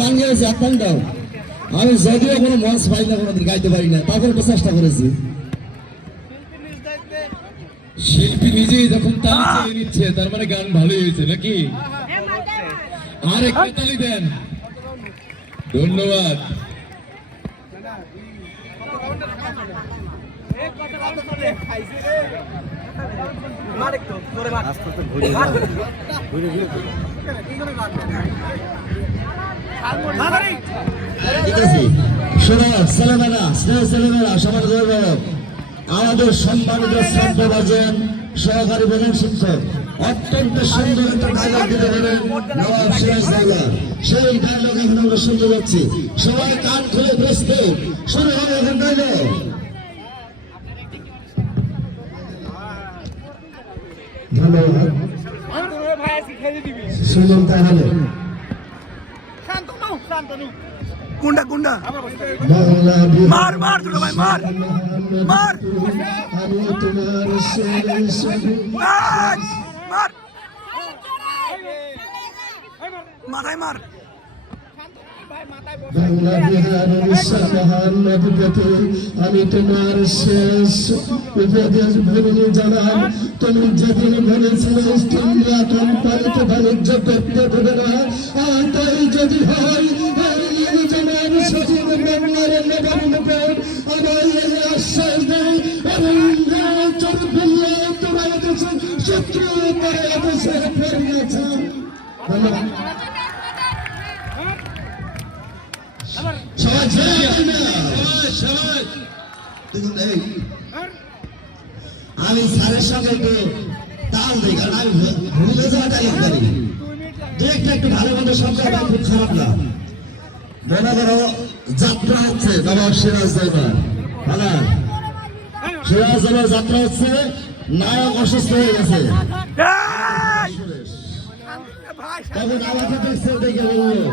গান গেয়েছে একখান দাও। আমি যদিও কোনো মঞ্চ পাই না, কোনোদিন গাইতে পারি না, তারপর একটু চেষ্টা করেছি। শিল্পী নিজেই যখন তালি চালিয়ে নিচ্ছে তার মানে গান ভালোই হয়েছে নাকি? আর একটা তালি দেন। ধন্যবাদ। আমাদের সম্মানিত শ্রদ্ধাভাজন সহকারী প্রধান শিক্ষক অত্যন্ত সুন্দর একটা ডায়লগ দিতে পারেন নবাব সিরাজ দাওলার। সেই ডায়লগ এখন আমরা শুনতে যাচ্ছি। সবাই কান খুলে প্রস্তুত, শুরু হবে এখন ডায়লগ। ধন্যবাদ। শুনুন তাহলে। কুন্ডা কুন্ডা মার মার দুটো ভাই মার মার আমি তোমার মার মাথায় মার বাংলা বিহার উড়িষ্যা মহান নদীপথে আমি তোমার শেষ উপদেশ ভূমি জানান। তুমি যেদিন বলেছিলে ইস্ট ইন্ডিয়া কোম্পানিকে বাণিজ্য করতে দেবে না, তাই যদি হয় তোমার সচিব বাংলার নবাব আমার আশ্বাস দেয় এবং তোমার কাছে শত্রু করে অবসর ফেরিয়েছে। আমি স্যারের সঙ্গে একটু তাল দিই, কারণ আমি ভুলে যাওয়াটা জানি। দু একটা একটু ভালো মতো শব্দ আমার খুব খারাপ না। মনে করো যাত্রা হচ্ছে নবাব সিরাজ দরবার, হ্যাঁ সিরাজ দরবার যাত্রা হচ্ছে, নায়ক অসুস্থ হয়ে গেছে। তখন আমাকে দেখছে, দেখে বললো